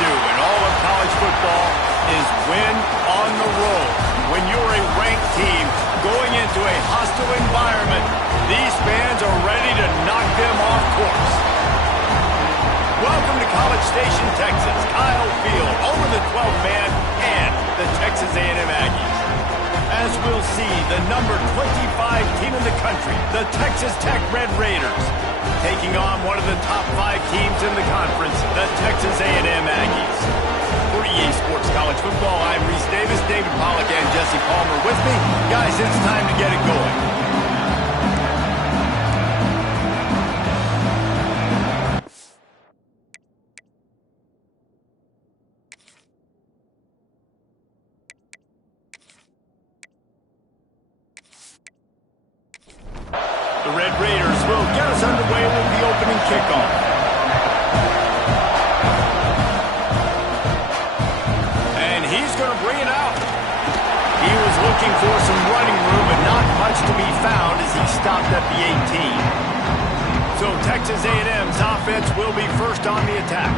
do in all of college football is win on the road. When you're a ranked team going into a hostile environment, these fans are ready to knock them off course. Welcome to College Station, Texas. Kyle Field over the 12th man and the Texas A&M Aggies. As we'll see, the number 25 team in the country, the Texas Tech Red Raiders, taking on one of the top 5 teams in the conference, the Texas A&M Aggies. For EA Sports College Football, I'm Reese Davis, David Pollack, and Jesse Palmer with me. Guys, it's time to get it going. The Red Raiders will get us underway with the opening kickoff. And he's going to bring it out. He was looking for some running room, but not much to be found as he stopped at the 18. So Texas A&M's offense will be first on the attack.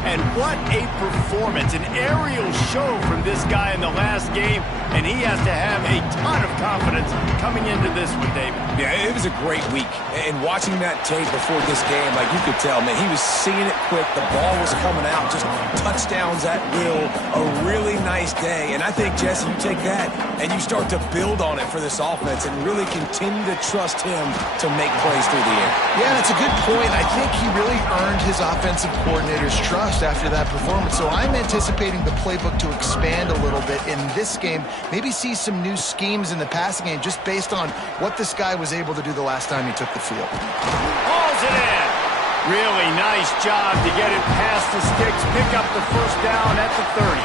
And what a performance, an aerial show from this guy in the last game, and he has to have a ton of confidence coming into this one, David. Yeah, it was a great week, and watching that tape before this game, like you could tell, man, he was seeing it quick, the ball was coming out, just touchdowns at will, a really nice day, and I think, Jesse, you take that and you start to build on it for this offense and really continue to trust him to make plays through the air. Yeah, that's a good point. I think he really earned his offensive coordinator's trust after that performance. So I'm anticipating the playbook to expand a little bit in this game. Maybe see some new schemes in the passing game just based on what this guy was able to do the last time he took the field. Hauls it in. Really nice job to get it past the sticks, pick up the first down at the 30.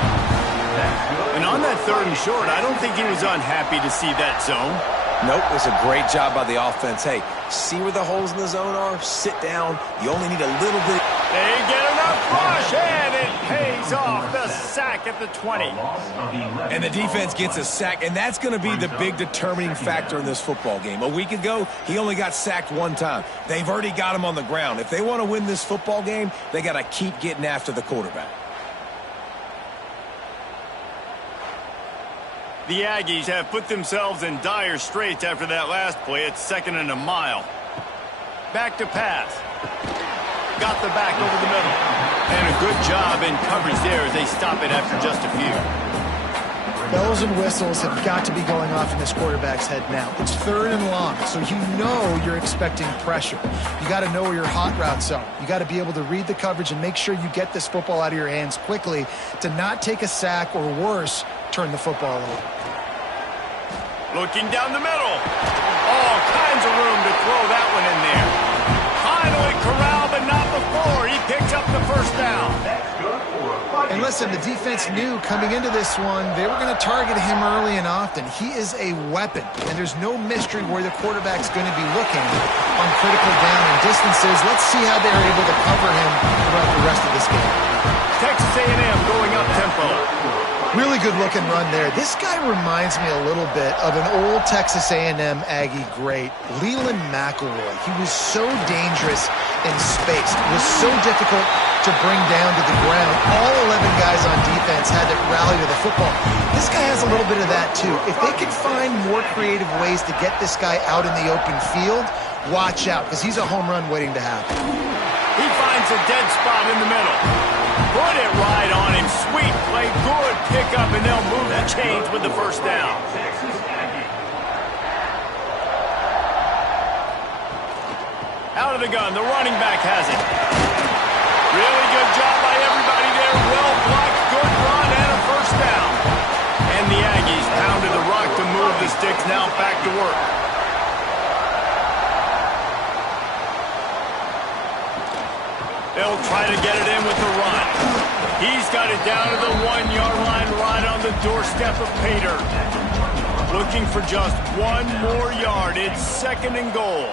And on that 3rd and short, I don't think he was unhappy to see that zone. Nope, it was a great job by the offense. Hey, see where the holes in the zone are? Sit down. You only need a little bit. They get enough push, and it pays off. The sack at the 20. And the defense gets a sack, and that's going to be the big determining factor in this football game. A week ago, he only got sacked 1 time. They've already got him on the ground. If they want to win this football game, they got to keep getting after the quarterback. The Aggies have put themselves in dire straits after that last play. It's 2nd and a mile. Back to pass. Got the back over the middle. And a good job in coverage there as they stop it after just a few. Bells and whistles have got to be going off in this quarterback's head now. It's 3rd and long, so you know you're expecting pressure. You got to know where your hot routes are. You got to be able to read the coverage and make sure you get this football out of your hands quickly to not take a sack or worse, turn the football over. Looking down the middle. All kinds of room to throw that one in there. Finally corralled, but not before. He picks up the first down. And listen, the defense knew coming into this one, they were going to target him early and often. He is a weapon, and there's no mystery where the quarterback's going to be looking on critical down and distances. Let's see how they're able to cover him throughout the rest of this game. Texas A&M going up tempo. Really good-looking run there. This guy reminds me a little bit of an old Texas A&M Aggie great, Leland McElroy. He was so dangerous in space. It was so difficult to bring down to the ground. All 11 guys on defense had to rally to the football. This guy has a little bit of that, too. If they can find more creative ways to get this guy out in the open field, watch out, because he's a home run waiting to happen. He finds a dead spot in the middle. Put it right on him. Sweet play. Good pickup, and they'll move the chains with the first down. Out of the gun. The running back has it. Really good job by everybody there. Well blocked. Good run and a first down. And the Aggies pounded the rock to move the sticks. Now back to work. They'll try to get it in with the run. He's got it down to the 1-yard line right on the doorstep of Pater. Looking for just 1 more yard. It's 2nd and goal.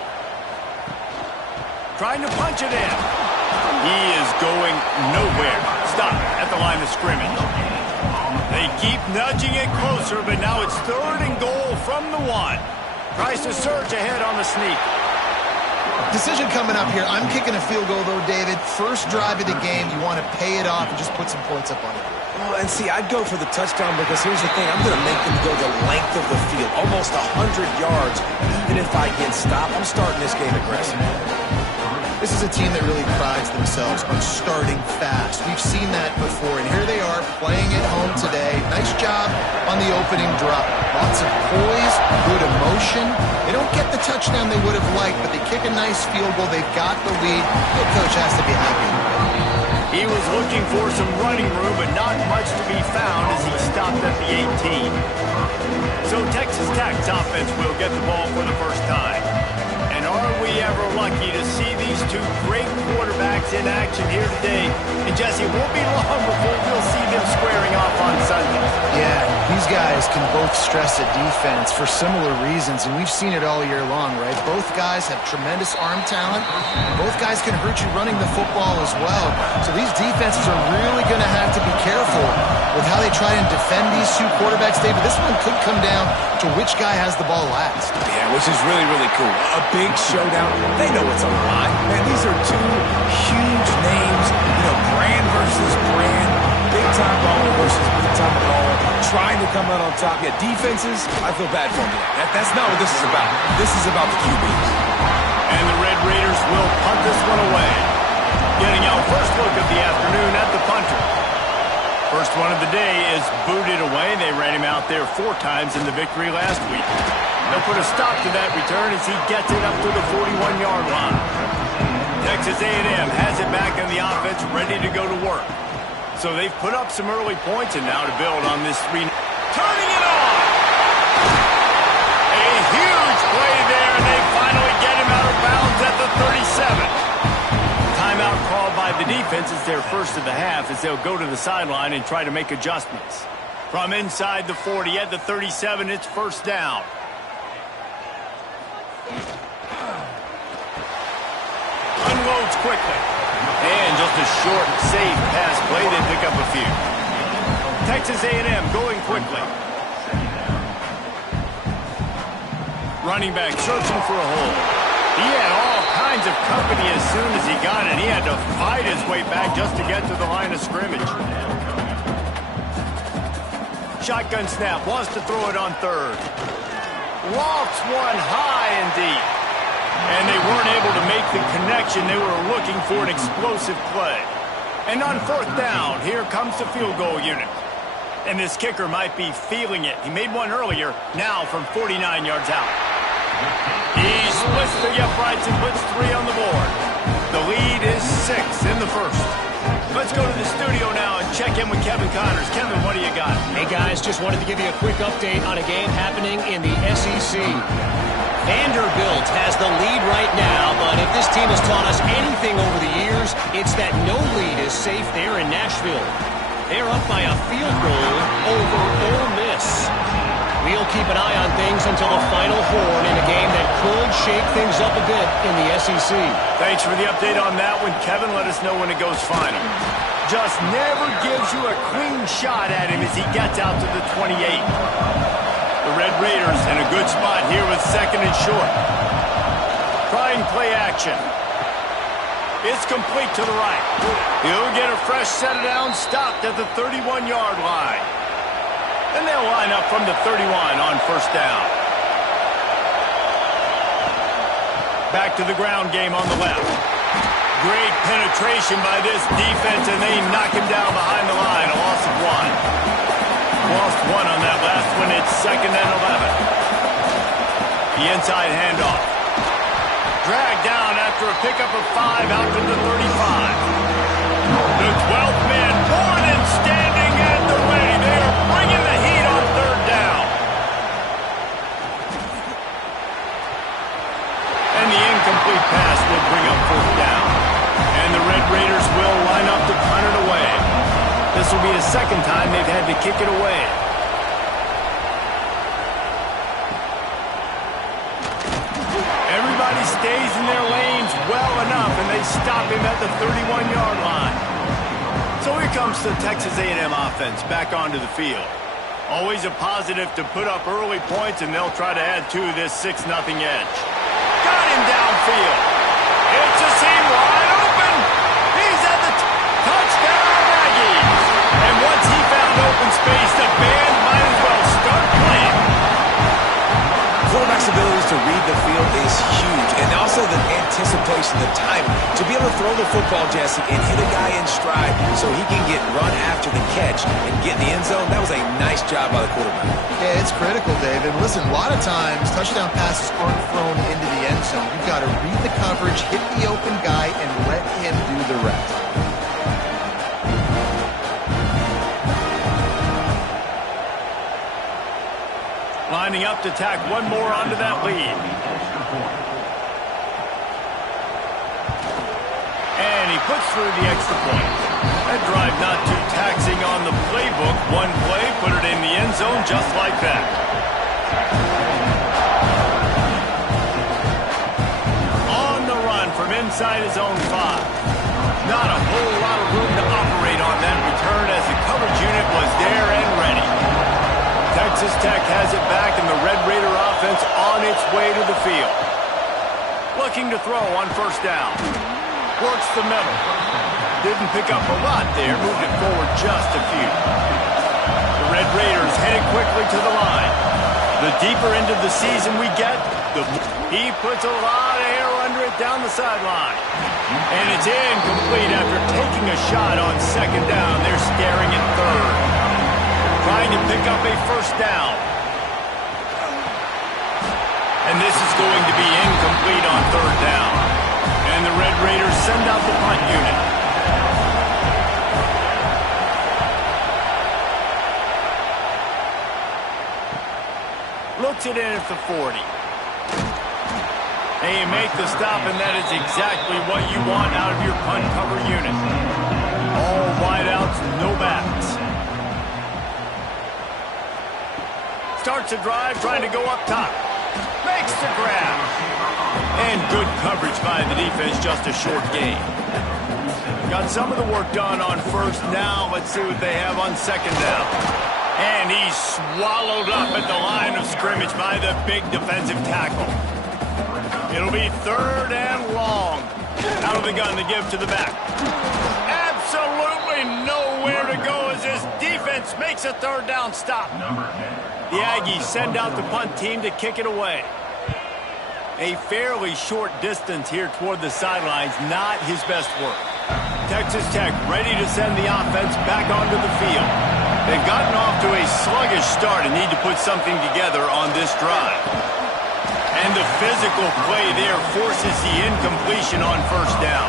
Trying to punch it in. He is going nowhere. Stop at the line of scrimmage. They keep nudging it closer, but now it's 3rd and goal from the 1. Tries to surge ahead on the sneak. Decision coming up here. I'm kicking a field goal, though, David. First drive of the game, you want to pay it off and just put some points up on it. Well, and see, I'd go for the touchdown because here's the thing. I'm going to make them go the length of the field, almost 100 yards. Even if I get stopped, I'm starting this game aggressive. This is a team that really prides themselves on starting fast. We've seen that before, and here they are playing at home today. Nice job on the opening drop. Lots of poise, good emotion. They don't get the touchdown they would have liked, but they kick a nice field goal. They've got the lead. The coach has to be happy. He was looking for some running room, but not much to be found as he stopped at the 18. So Texas Tech's offense will get the ball for the first time. And are we ever lucky to see these two great quarterbacks in action here today? And Jesse, it won't be long before we'll see them squaring off on Sunday. Yeah, these guys can both stress a defense for similar reasons, and we've seen it all year long, right? Both guys have tremendous arm talent, and both guys can hurt you running the football as well. So these defenses are really going to have to be careful with how they try and defend these two quarterbacks, David. This one could come down to which guy has the ball last. Yeah, which is really, really cool. A big showdown. They know what's on the line. Man, these are two huge names. You know, brand versus brand. Big-time baller versus big-time baller. Trying to come out on top. Yeah, defenses, I feel bad for them. That's not what this is about. This is about the QBs. And the Red Raiders will punt this one away. Getting our first look of the afternoon at the punter. First one of the day is booted away. They ran him out there 4 times in the victory last week. They'll put a stop to that return as he gets it up to the 41-yard line. Texas A&M has it back in the offense, ready to go to work. So they've put up some early points, and now to build on this 3. Turning it on! A huge play there, and they finally get him out of bounds at the 37. Timeout called by the defense is their first of the half as they'll go to the sideline and try to make adjustments. From inside the 40 at the 37, it's first down. Unloads quickly. And just a short, safe pass play. They pick up a few. Texas A&M going quickly. Running back searching for a hole. He had all kinds of company as soon as he got it. He had to fight his way back just to get to the line of scrimmage. Shotgun snap. Wants to throw it on third. Lofts one high and deep. And they weren't able to make the connection. They were looking for an explosive play. And on fourth down, here comes the field goal unit. And this kicker might be feeling it. He made one earlier, now from 49 yards out. He splits the uprights and puts 3 on the board. The lead is 6 in the first. Let's go to the studio now and check in with Kevin Connors. Kevin, what do you got? Hey, guys, just wanted to give you a quick update on a game happening in the SEC. Vanderbilt has the lead right now, but if this team has taught us anything over the years, it's that no lead is safe there in Nashville. They're up by a field goal over Ole Miss. We'll keep an eye on things until the final horn in a game that could shake things up a bit in the SEC. Thanks for the update on that one, Kevin. Let us know when it goes final. Just never gives you a clean shot at him as he gets out to the 28. The Red Raiders in a good spot here with second and short. Trying play action. It's complete to the right. He'll get a fresh set of downs, stopped at the 31-yard line. And they'll line up from the 31 on first down. Back to the ground game on the left. Great penetration by this defense, and they knock him down behind the line. A loss of 1. Lost 1 on that last one. It's second and 11. The inside handoff. Dragged down after a pickup of 5 out to the 35. The 12th man, Borden standing at the ready. They are bringing the heat on third down. And the incomplete pass will bring up fourth down. And the Red Raiders will line up to punt it away. This will be the second time they've had to kick it away. Everybody stays in their lanes well enough, and they stop him at the 31-yard line. So here comes the Texas A&M offense back onto the field. Always a positive to put up early points, and they'll try to add to this 6-0 edge. Got him downfield. It's a seam wide open. He's at the touchdown, Aggies. And once he found open space, the band might as well start playing. Quarterback's ability to read the field is huge, and also the anticipation, the timing. To be able to throw the football, Jesse, and hit a guy in stride so he can get run after the catch and get in the end zone, that was a nice job by the quarterback. Yeah, it's critical, David. Listen, a lot of times touchdown passes aren't thrown into the end zone. You've got to read the coverage, hit the open guy, and let him do the rest. Lining up to tack one more onto that lead. And he puts through the extra point. That drive not too taxing on the playbook. One play, put it in the end zone just like that. On the run from inside his own 5. Not a whole lot of room to operate on that return as the coverage unit was there and ready. Texas Tech has it back, and the Red Raider offense on its way to the field. Looking to throw on first down. Works the middle. Didn't pick up a lot there, moved it forward just a few. The Red Raiders headed quickly to the line. The deeper into the season we get, he puts a lot of air under it down the sideline. And it's incomplete after taking a shot on second down. They're staring at third. Trying to pick up a first down. And this is going to be incomplete on third down. And the Red Raiders send out the punt unit. Looks it in at the 40. They make the stop, and that is exactly what you want out of your punt cover unit. All wideouts, no backs. Starts a drive, trying to go up top. Makes the grab. And good coverage by the defense, just a short gain. Got some of the work done on first. Now let's see what they have on second down. And he's swallowed up at the line of scrimmage by the big defensive tackle. It'll be third and long. Out of the gun to give to the back. Absolutely nowhere to go as this defense makes a third down stop. The Aggies send out the punt team to kick it away. A fairly short distance here toward the sidelines, not his best work. Texas Tech ready to send the offense back onto the field. They've gotten off to a sluggish start and need to put something together on this drive. And the physical play there forces the incompletion on first down.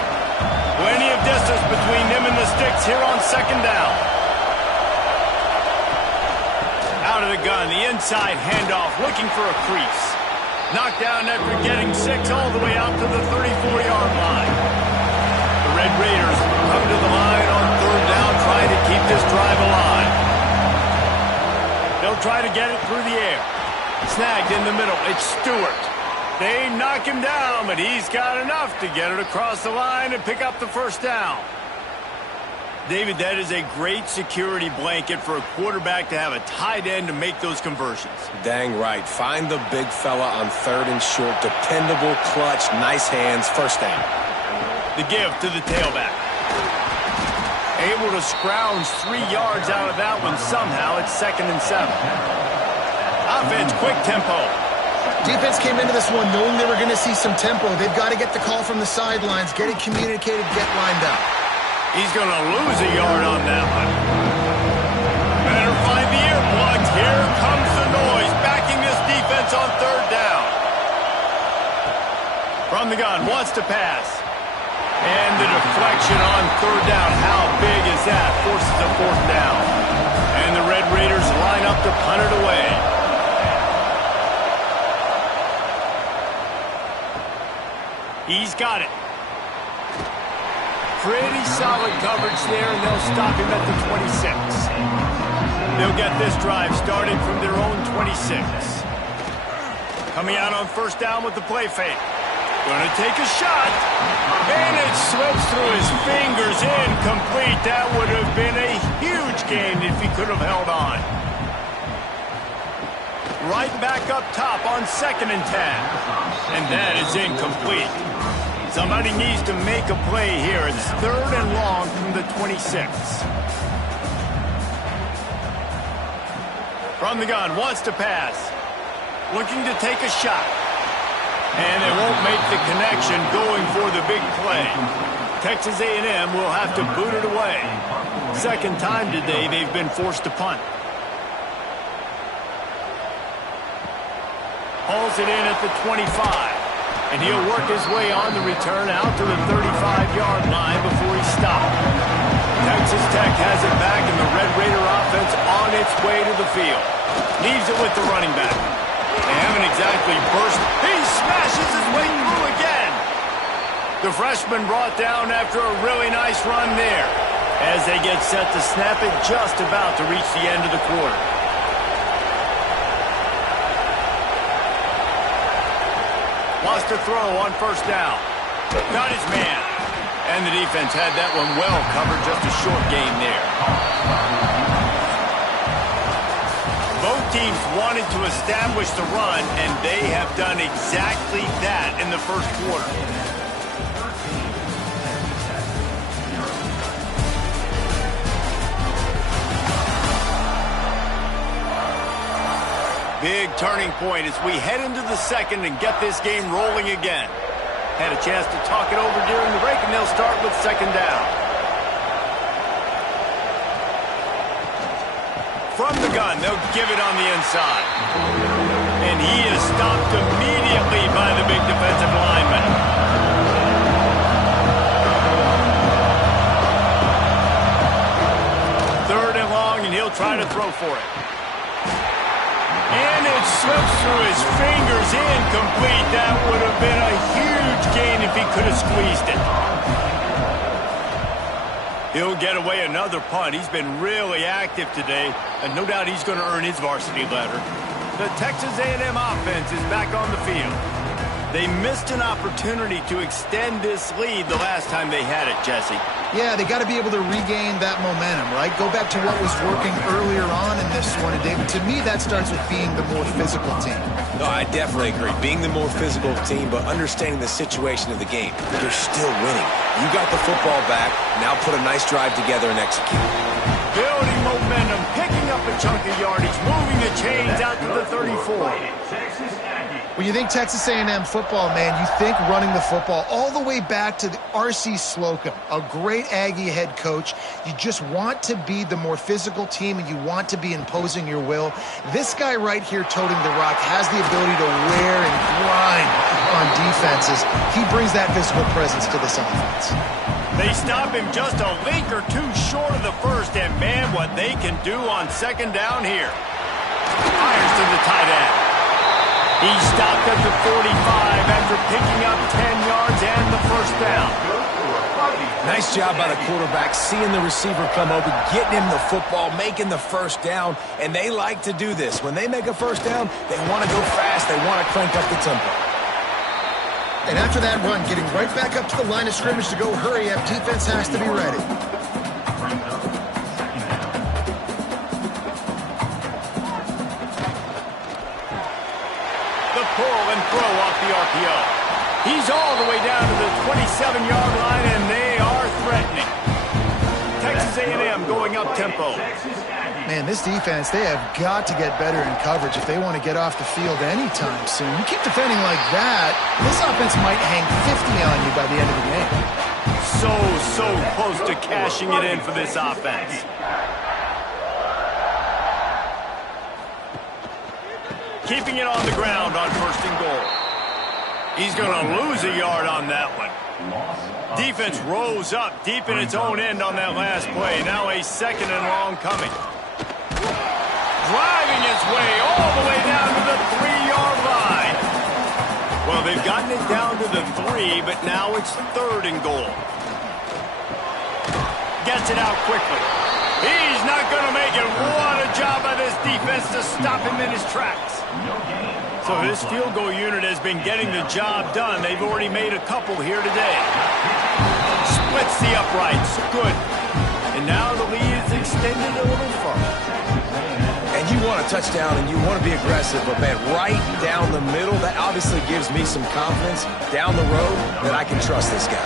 Plenty of distance between them and the sticks here on second down. Out of the gun, the inside handoff, looking for a crease. Knocked down after getting 6 all the way out to the 34-yard line. The Red Raiders come to the line on third down, trying to keep this drive alive. They'll try to get it through the air. Snagged in the middle, it's Stewart. They knock him down, but he's got enough to get it across the line and pick up the first down. David, that is a great security blanket for a quarterback to have a tight end to make those conversions. Dang right. Find the big fella on third and short. Dependable, clutch, nice hands, first down. The give to the tailback. Able to scrounge 3 yards out of that one somehow. It's 2nd and 7. Offense, quick tempo. Defense came into this one knowing they were going to see some tempo. They've got to get the call from the sidelines, get it communicated, get lined up. He's going to lose a yard on that one. Better find the earplugs. Here comes the noise, backing this defense on third down. From the gun, wants to pass. And the deflection on third down. How big is that? Forces a fourth down. And the Red Raiders line up to punt it away. He's got it. Pretty solid coverage there, and they'll stop him at the 26. They'll get this drive started from their own 26. Coming out on first down with the play fake. Going to take a shot. And it slips through his fingers. Incomplete. That would have been a huge gain if he could have held on. Right back up top on 2nd and 10. And that is incomplete. Somebody needs to make a play here. It's 3rd and long from the 26. From the gun, wants to pass. Looking to take a shot. And they won't make the connection going for the big play. Texas A&M will have to boot it away. Second time today they've been forced to punt. Hauls it in at the 25. And he'll work his way on the return out to the 35-yard line before he's stopped. Texas Tech has it back, and the Red Raider offense on its way to the field. Leaves it with the running back. They haven't exactly burst. He smashes his way through again. The freshman brought down after a really nice run there as they get set to snap it just about to reach the end of the quarter. Wants to throw on first down. Got his man. And the defense had that one well covered, just a short gain there. Both teams wanted to establish the run, and they have done exactly that in the first quarter. Big turning point as we head into the second and get this game rolling again. Had a chance to talk it over during the break, and they'll start with second down. From the gun, they'll give it on the inside. And he is stopped immediately by the big defensive lineman. Third and long, and he'll try to throw for it. And it slips through his fingers, incomplete. That would have been a huge gain if he could have squeezed it. He'll get away another punt. He's been really active today, and no doubt he's going to earn his varsity letter. The Texas A&M offense is back on the field. They missed an opportunity to extend this lead the last time they had it, Jesse. Yeah, they got to be able to regain that momentum, right? Go back to what was working earlier on in this one. And David, to me, that starts with being the more physical team. No, I definitely agree. Being the more physical team, but understanding the situation of the game. They're still winning. You got the football back. Now put a nice drive together and execute. Building momentum, picking up a chunk of yardage, moving the chains out to the 34. When you think Texas A&M football, man, you think running the football all the way back to the R.C. Slocum, a great Aggie head coach. You just want to be the more physical team, and you want to be imposing your will. This guy right here toting the rock has the ability to wear and grind on defenses. He brings that physical presence to this offense. They stop him just a link or two short of the first, and man, what they can do on second down here. Fires to the tight end. He stopped at the 45 after picking up 10 yards and the first down. Nice job by the quarterback, seeing the receiver come open, getting him the football, making the first down, and they like to do this. When they make a first down, they want to go fast, they want to crank up the tempo. And after that run, getting right back up to the line of scrimmage to go hurry up, defense has to be ready. Pull and throw off the RPO. He's all the way down to the 27-yard line, and they are threatening. Texas A&M going up tempo. Man, this defense, they have got to get better in coverage if they want to get off the field anytime soon. You keep defending like that, this offense might hang 50 on you by the end of the game. So close to cashing it in for this offense. Keeping it on the ground on first and goal. He's going to lose a yard on that one. Defense rose up deep in its own end on that last play. Now a second and long coming. Driving its way all the way down to the 3-yard line. Well, they've gotten it down to the 3, but now it's third and goal. Gets it out quickly. He's not going to make it. What a job by this defense to stop him in his tracks. So this field goal unit has been getting the job done. They've already made a couple here today. Splits the uprights. Good. And now the lead is extended a little further. And you want to touchdown and you want to be aggressive, but, man, right down the middle, that obviously gives me some confidence down the road that I can trust this guy.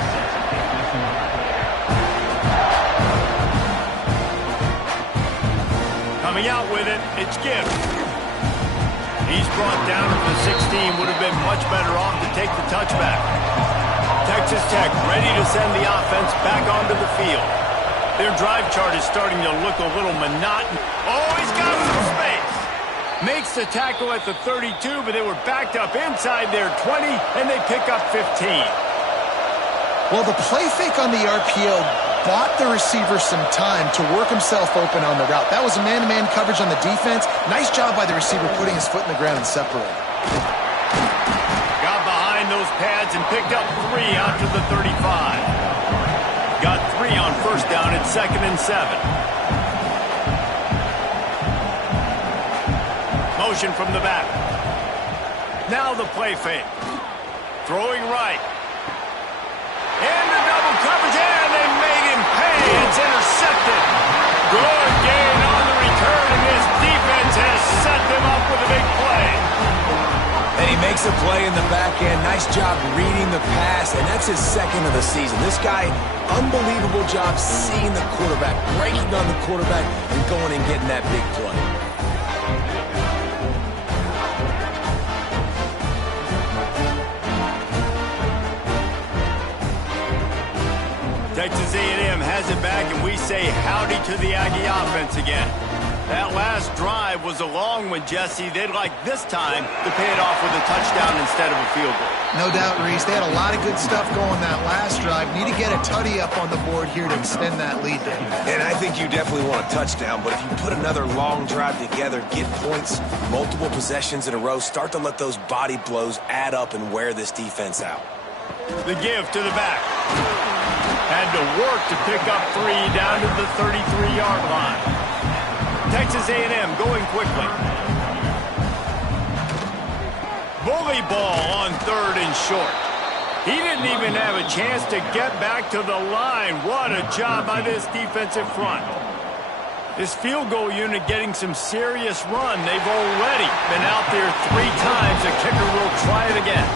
Coming out with it, it's Gibbs. He's brought down to the 16, would have been much better off to take the touchback. Texas Tech ready to send the offense back onto the field. Their drive chart is starting to look a little monotonous. Oh, he's got some space. Makes the tackle at the 32, but they were backed up inside their 20, and they pick up 15. Well, the play fake on the RPO bought the receiver some time to work himself open on the route. That was a man-to-man coverage on the defense. Nice job by the receiver putting his foot in the ground and separating. Got behind those pads and picked up 3 out to the 35. Got 3 on first down at 2nd and 7. Motion from the back. Now the play fake. Throwing right. And the double coverage, and they made him pay. It's intercepted. Good gain on the return, and this defense has set them up with a big play. And he makes a play in the back end. Nice job reading the pass, and that's his 2nd of the season. This guy, unbelievable job seeing the quarterback, breaking on the quarterback, and going and getting that big play. Texas A&M has it back, and we say howdy to the Aggie offense again. That last drive was a long one, Jesse. They'd like this time to pay it off with a touchdown instead of a field goal. No doubt, Reese. They had a lot of good stuff going that last drive. Need to get a tutty up on the board here to extend that lead there. And I think you definitely want a touchdown, but if you put another long drive together, get points, multiple possessions in a row, start to let those body blows add up and wear this defense out. The give to the back. Had to work to pick up 3 down to the 33-yard line. Texas A&M going quickly. Bully ball on 3rd and short. He didn't even have a chance to get back to the line. What a job by this defensive front. This field goal unit getting some serious run. They've already been out there 3 times. The kicker will try it again.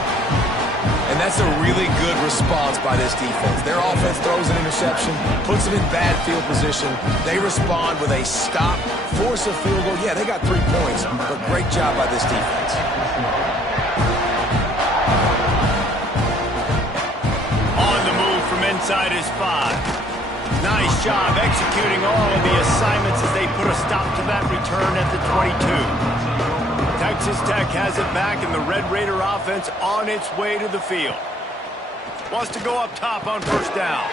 And that's a really good response by this defense. Their offense throws an interception, puts them in bad field position. They respond with a stop, force a field goal. Yeah, they got 3 points, but great job by this defense. On the move from inside his 5. Nice job executing all of the assignments as they put a stop to that return at the 22. Texas Tech has it back, and the Red Raider offense on its way to the field. Wants to go up top on first down.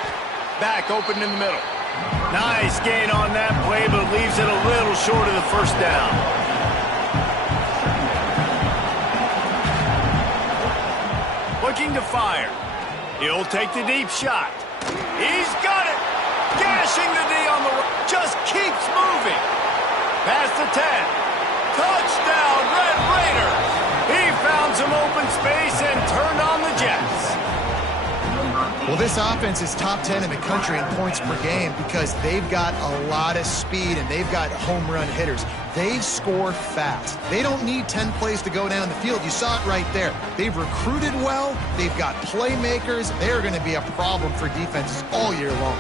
Back open in the middle. Nice gain on that play, but leaves it a little short of the first down. Looking to fire. He'll take the deep shot. He's got it. Gashing the D on the right. Just keeps moving. Past the 10. Touchdown, Red Raiders! He found some open space and turned on the Jets. Well, this offense is top 10 in the country in points per game because they've got a lot of speed and they've got home run hitters. They score fast. They don't need 10 plays to go down the field. You saw it right there. They've recruited well. They've got playmakers. They're going to be a problem for defenses all year long.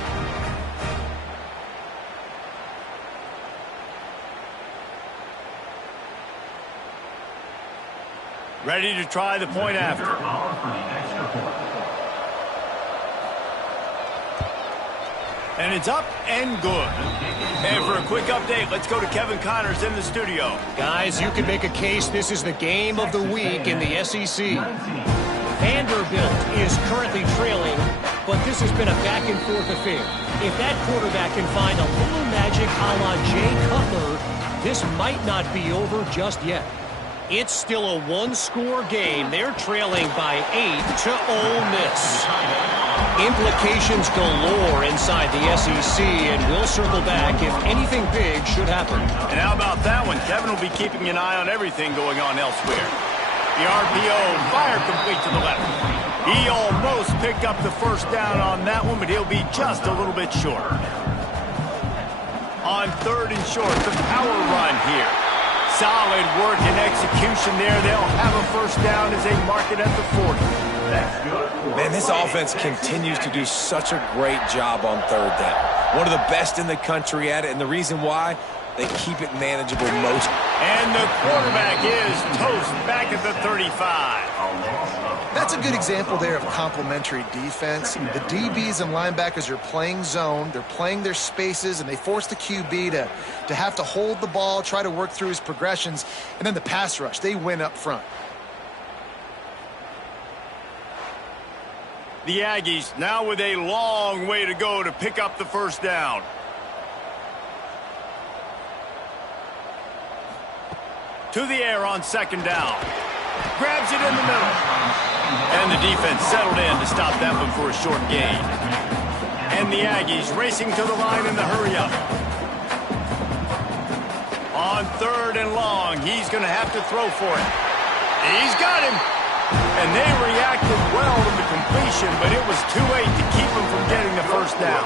Ready to try the point after. And it's up and good. And for a quick update, let's go to Kevin Connors in the studio. Guys, you can make a case this is the game of the week in the SEC. Vanderbilt is currently trailing, but this has been a back-and-forth affair. If that quarterback can find a little magic a la Jay Cutler, this might not be over just yet. It's still a one-score game. They're trailing by 8 to Ole Miss. Implications galore inside the SEC, and we'll circle back if anything big should happen. And how about that one? Kevin will be keeping an eye on everything going on elsewhere. The RPO, fire complete to the left. He almost picked up the first down on that one, but he'll be just a little bit short. On 3rd and short, the power run here. Solid work and execution there. They'll have a first down as they mark it at the 40. Man, this offense continues to do such a great job on third down. One of the best in the country at it, and the reason why, they keep it manageable most. And the quarterback is toast back at the 35. That's a good example there of complementary defense. The DBs and linebackers are playing zone. They're playing their spaces, and they force the QB to have to hold the ball, try to work through his progressions. And then the pass rush, they win up front. The Aggies now with a long way to go to pick up the first down. To the air on second down. Grabs it in the middle. And the defense settled in to stop that one for a short gain. And the Aggies racing to the line in the hurry up. On third and long, he's going to have to throw for it. He's got him. And they reacted well to the completion, but it was too late to keep him from getting the first down.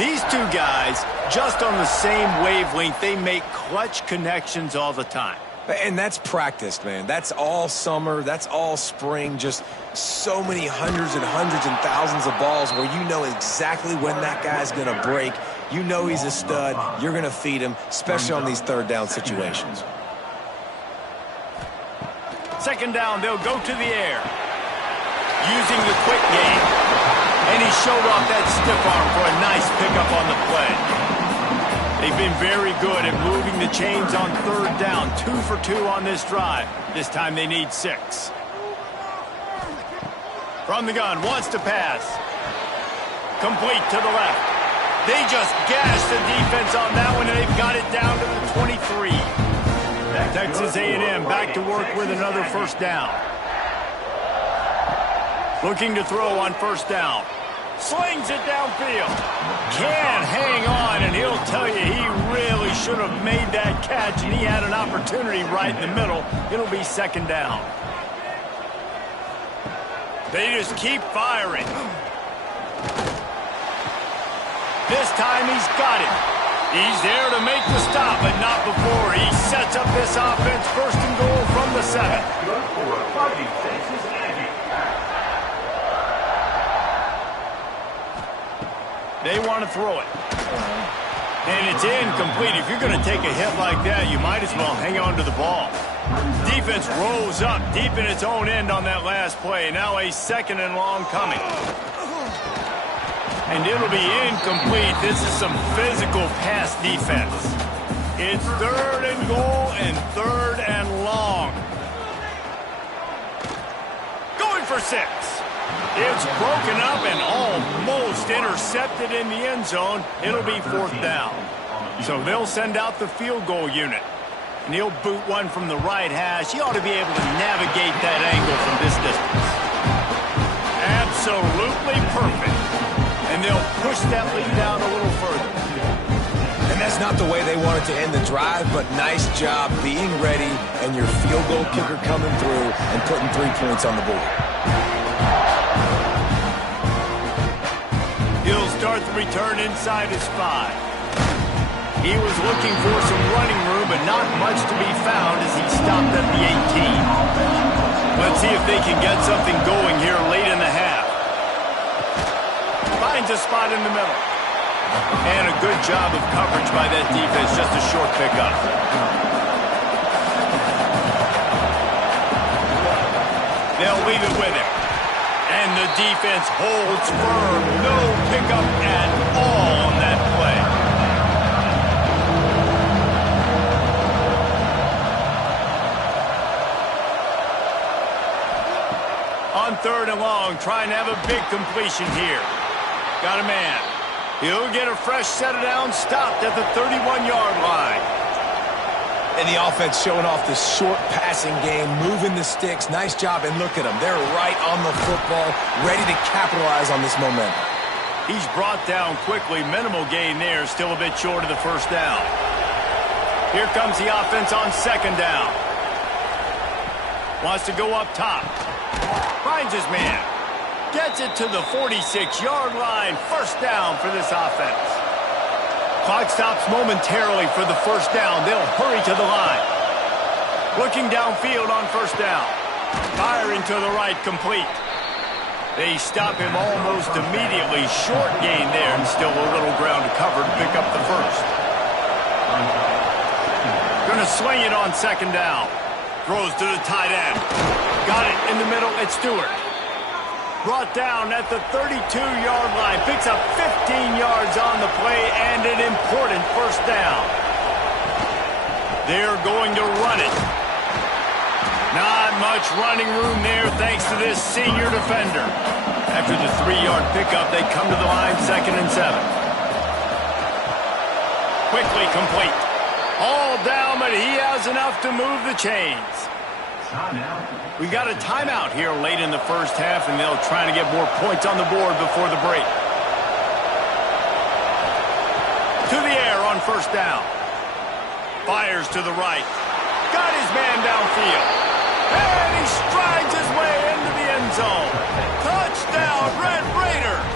These two guys, just on the same wavelength, they make clutch connections all the time. And that's practiced, man. That's all summer. That's all spring. Just so many hundreds and thousands of balls where you know exactly when that guy's going to break. You know he's a stud. You're going to feed him, especially on these third down situations. Second down, they'll go to the air. Using the quick game. And he showed off that stiff arm for a nice pickup on the play. They've been very good at moving the chains on third down. 2 for 2 on this drive. This time they need 6. From the gun, wants to pass. Complete to the left. They just gashed the defense on that one, and they've got it down to the 23. Texas A&M back to work with another first down. Looking to throw on first down. Slings it downfield. Can't hang on, and he'll tell you he really should have made that catch, and he had an opportunity right in the middle. It'll be second down. They just keep firing. This time he's got it. He's there to make the stop, but not before. He sets up this offense first and goal from the 7. They want to throw it. And it's incomplete. If you're going to take a hit like that, you might as well hang on to the ball. Defense rose up deep in its own end on that last play. Now a second and long coming. And it'll be incomplete. This is some physical pass defense. It's third and goal and third and long. Going for 6. It's broken up and almost intercepted in the end zone. It'll be fourth down. So they'll send out the field goal unit. And he'll boot one from the right hash. He ought to be able to navigate that angle from this distance. Absolutely perfect. And they'll push that lead out a little further. And that's not the way they wanted to end the drive, but nice job being ready and your field goal kicker coming through and putting 3 points on the board. He'll start the return inside his 5. He was looking for some running room, but not much to be found as he stopped at the 18. Let's see if they can get something going here late in the half. Finds a spot in the middle. And a good job of coverage by that defense, just a short pickup. They'll leave it with him. And the defense holds firm. No pickup at all on that play. On third and long, trying to have a big completion here. Got a man. He'll get a fresh set of downs, stopped at the 31-yard line. And the offense showing off this short passing game, moving the sticks. Nice job, and look at them. They're right on the football, ready to capitalize on this momentum. He's brought down quickly. Minimal gain there, still a bit short of the first down. Here comes the offense on second down. Wants to go up top. Finds his man. Gets it to the 46-yard line. First down for this offense. Clock stops momentarily for the first down. They'll hurry to the line. Looking downfield on first down. Firing to the right, complete. They stop him almost immediately. Short gain there, and still a little ground to cover to pick up the first. Going to swing it on second down. Throws to the tight end. Got it in the middle. It's Stewart. Brought down at the 32-yard line. Picks up 15 yards on the play and an important first down. They're going to run it. Not much running room there thanks to this senior defender. After the 3-yard pickup, they come to the line 2nd and 7. Quickly complete. All down, but he has enough to move the chains. We've got a timeout here late in the first half, and they'll try to get more points on the board before the break. To the air on first down. Fires to the right. Got his man downfield. And he strides his way into the end zone. Touchdown, Red Raiders.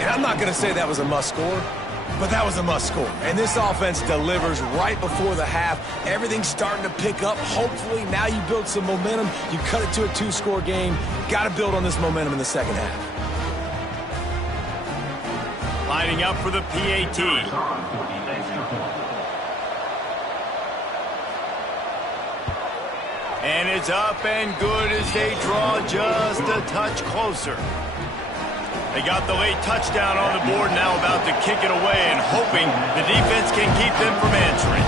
And I'm not going to say that was a must score, but that was a must score. And this offense delivers right before the half. Everything's starting to pick up. Hopefully now you build some momentum. You cut it to a 2-score game. Got to build on this momentum in the second half. Lining up for the PAT. And it's up and good as they draw just a touch closer. They got the late touchdown on the board, now about to kick it away and hoping the defense can keep them from answering.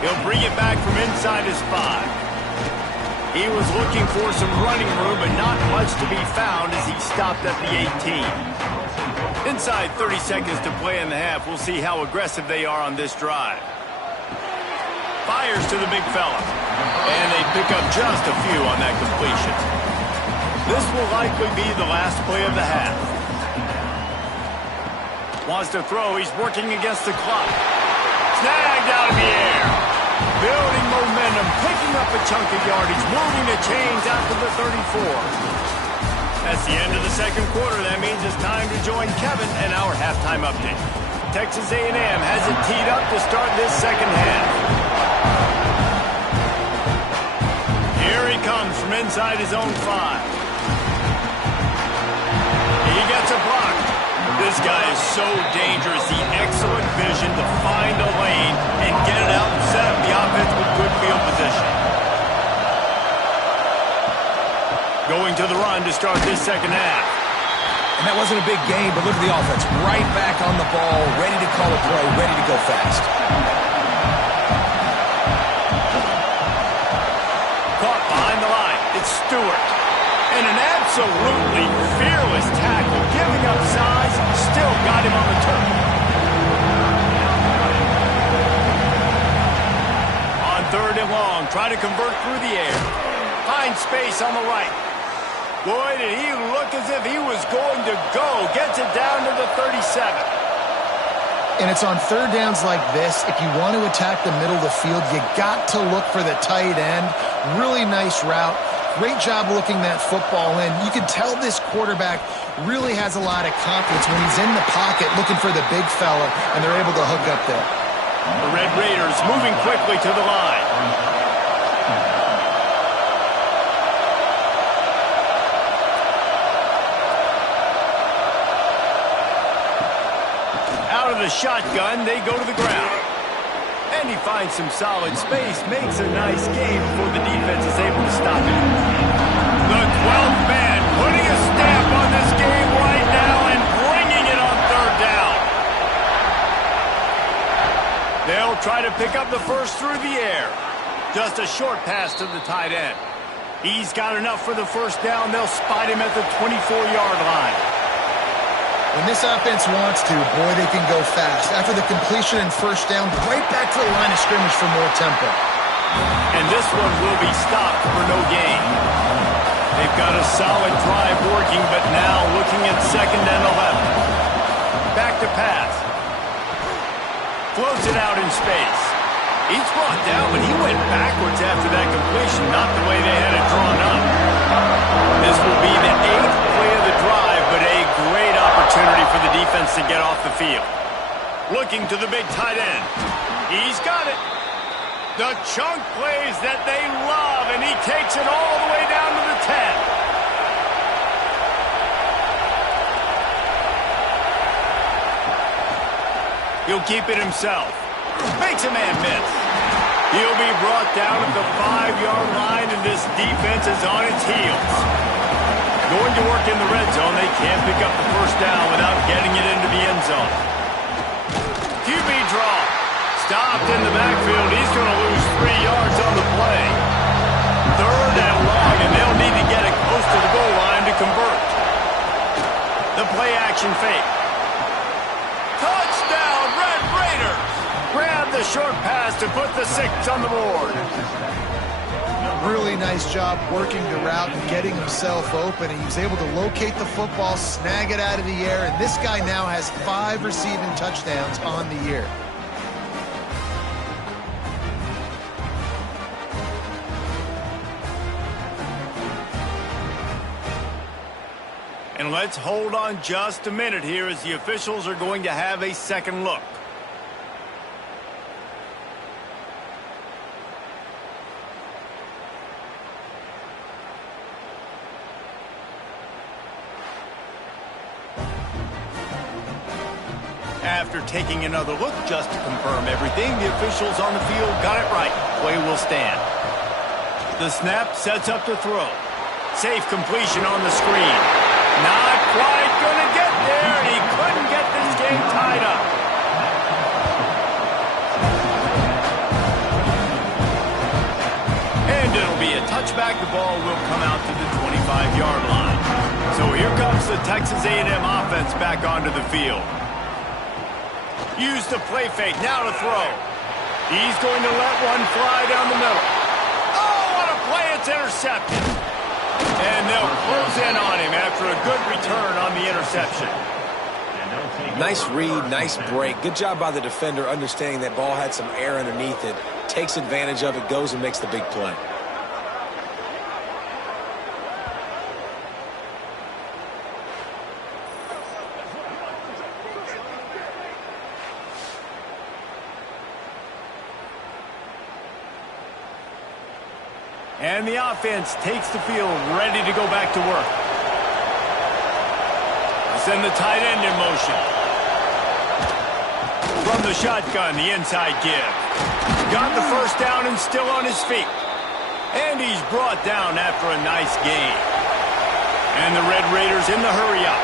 He'll bring it back from inside his 5. He was looking for some running room, but not much to be found as he stopped at the 18. Inside 30 seconds to play in the half. We'll see how aggressive they are on this drive. Fires to the big fella. And they pick up just a few on that completion. This will likely be the last play of the half. Wants to throw. He's working against the clock. Snagged out of the air. Building momentum. Picking up a chunk of yardage. Moving the chains out to the 34. That's the end of the second quarter. That means it's time to join Kevin and our halftime update. Texas A&M has it teed up to start this second half. Here he comes from inside his own 5. He gets a block. This guy is so dangerous. The excellent vision to find a lane and get it out and set up the offense with good field position. Going to the run to start this second half. And that wasn't a big game, but look at the offense. Right back on the ball, ready to call a play, ready to go fast. Caught behind the line. It's Stewart. And an absolutely fearless tackle, giving up size, still got him on the turf. On 3rd and long, try to convert through the air. Finds space on the right. Boy, did he look as if he was going to go. Gets it down to the 37. And it's on 3rd downs like this. If you want to attack the middle of the field, you got to look for the tight end. Really nice route. Great job looking that football in. You can tell this quarterback really has a lot of confidence when he's in the pocket looking for the big fella, and they're able to hook up there. The Red Raiders moving quickly to the line. Out of the shotgun, they go to the ground. And he finds some solid space, makes a nice game before the defense is able to stop it. The 12th man putting a stamp on this game right now and bringing it on 3rd down. They'll try to pick up the first through the air. Just a short pass to the tight end. He's got enough for the first down. They'll spot him at the 24-yard line. When this offense wants to, boy, they can go fast. After the completion and first down, right back to the line of scrimmage for more tempo. And this one will be stopped for no gain. They've got a solid drive working, but now looking at 2nd and 11. Back to pass. Floats it out in space. He's brought down, but he went backwards after that completion, not the way they had it drawn up. This will be the 8th play of the drive, but a great opportunity for the defense to get off the field. Looking to the big tight end. He's got it. The chunk plays that they love, and he takes it all the way down to the 10. He'll keep it himself. Makes a man miss. He'll be brought down at the 5-yard line, and this defense is on its heels. Going to work in the red zone. They can't pick up the first down without getting it into the end zone. QB draw. Stopped in the backfield. He's going to lose 3 yards on the play. 3rd and long, and they'll need to get it close to the goal line to convert. The play action fake. Touchdown, Red Raiders! Grab the short pass to put the 6 on the board. Really nice job working the route and getting himself open. And he was able to locate the football, snag it out of the air, and this guy now has 5 receiving touchdowns on the year. And let's hold on just a minute here as the officials are going to have a second look. After taking another look just to confirm everything, the officials on the field got it right. Play will stand. The snap sets up to throw. Safe completion on the screen. Not quite going to get there, and he couldn't get this game tied up. And it'll be a touchback. The ball will come out to the 25-yard line. So here comes the Texas A&M offense back onto the field. Use the play fake, now to throw. He's going to let one fly down the middle. Oh, what a play, it's intercepted. And they'll close in on him after a good return on the interception. Nice read, nice break. Good job by the defender understanding that ball had some air underneath it. Takes advantage of it, goes and makes the big play. And the offense takes the field, ready to go back to work. Send the tight end in motion. From the shotgun, the inside give. Got the first down and still on his feet. And he's brought down after a nice gain. And the Red Raiders in the hurry up.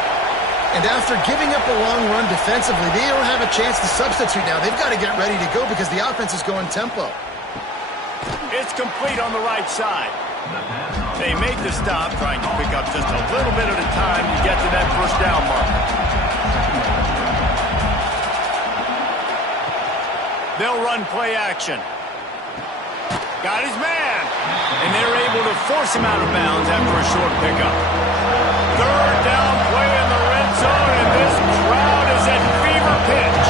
And after giving up a long run defensively, they don't have a chance to substitute now. They've got to get ready to go because the offense is going tempo. It's complete on the right side. They make the stop, trying to pick up just a little bit at a time to get to that first down mark. They'll run play action. Got his man. And they're able to force him out of bounds after a short pickup. 3rd down play in the red zone, and this crowd is at fever pitch.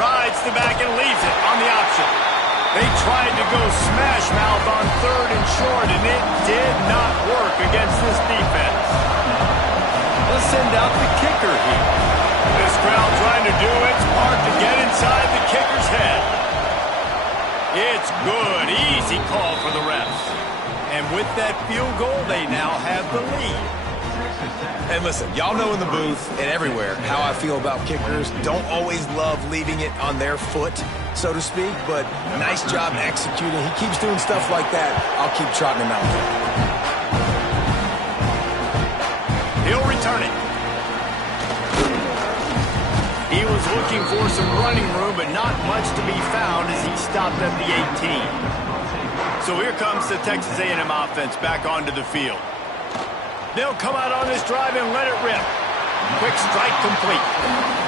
Rides the back and leaves it on the option. They tried to go smash mouth on 3rd and short, and it did not work against this defense. Let's send out the kicker here. This crowd trying to do its part to get inside the kicker's head. It's good. Easy call for the refs. And with that field goal, they now have the lead. And listen, y'all know in the booth and everywhere how I feel about kickers. Don't always love leaving it on their foot, so to speak, but nice job executing. He keeps doing stuff like that. I'll keep trotting him out. He'll return it. He was looking for some running room, but not much to be found as he stopped at the 18. So here comes the Texas A&M offense back onto the field. They'll come out on this drive and let it rip. Quick strike complete.